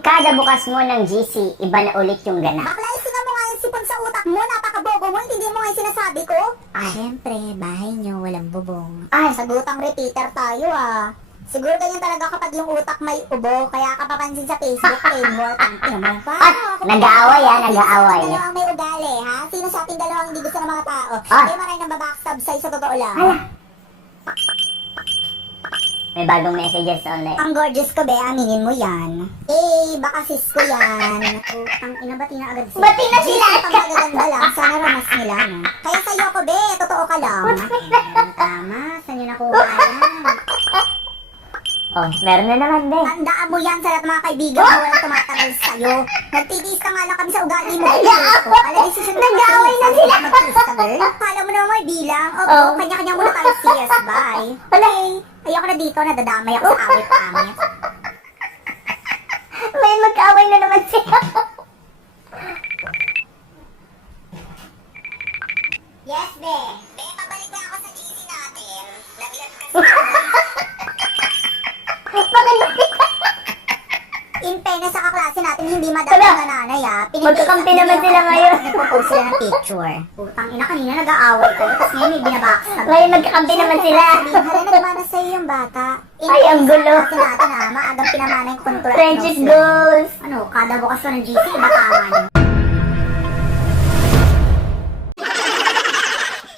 Kada bukas mo ng GC, iba na ulit yung gana. Bakla, isinga mo nga yung sipon sa utak mo. Napakabobo mo. Hindi mo nga yung sinasabi ko. Siyempre, bahay nyo walang bubong. Sagutang repeater tayo ah. Siguro ganyan talaga kapag yung utak may ubo. Kaya ka papansin sa Facebook framework. Ang tinaman pa. Nag-aaway nag-aaway. Dalawang may ugali ha. Sino sa ating dalawang hindi gusto ng mga tao? Ah. May maray nang babackstab sa'yo sa totoo lang. Hala. May bagong messages online. Ang gorgeous ko be, aminin mo yan. Baka sis ko yan. Ang inabati na agad sila. Bati na sila! Pag magaganda lang, sana ramas nila, no? Kaya sa'yo ko be, totoo ka lang. Tama, saan nyo nakuha yan? Oh, meron na naman, be. Tandaan mo yan sa lahat ng mga kaibigan mo walang tumatagal sa'yo. Nagtitiis ka nga lang kami sa ugali mo. Nag-aaway na sila. Magtiis ka, girl. Kala mo naman may bilang. Oo. Kanya-kanya muna tayo serious. Bye. Ayoko na dito, nadadamay ako sa awit-awit. May mag-aaway na naman sila. Yes, be. Be, pabalik na ako sa GC natin. Naglag kasi. In fairness sa kaklase natin, hindi madami Wala. na nanay ah. Magkakampi naman sila ngayon. Nagpo-post sila ng picture. Putang ina, kanina nag-aaway kayo, tapos ngayon may binabackstab. Ngayon magkakampi naman sila. Hala, nagmana sa'yo yung bata. Ay, ang gulo. Kasi natin ah, maagang pinamana yung contour. Friendship goals. Ano, kada bukas ko ng GC, iba tama niyo.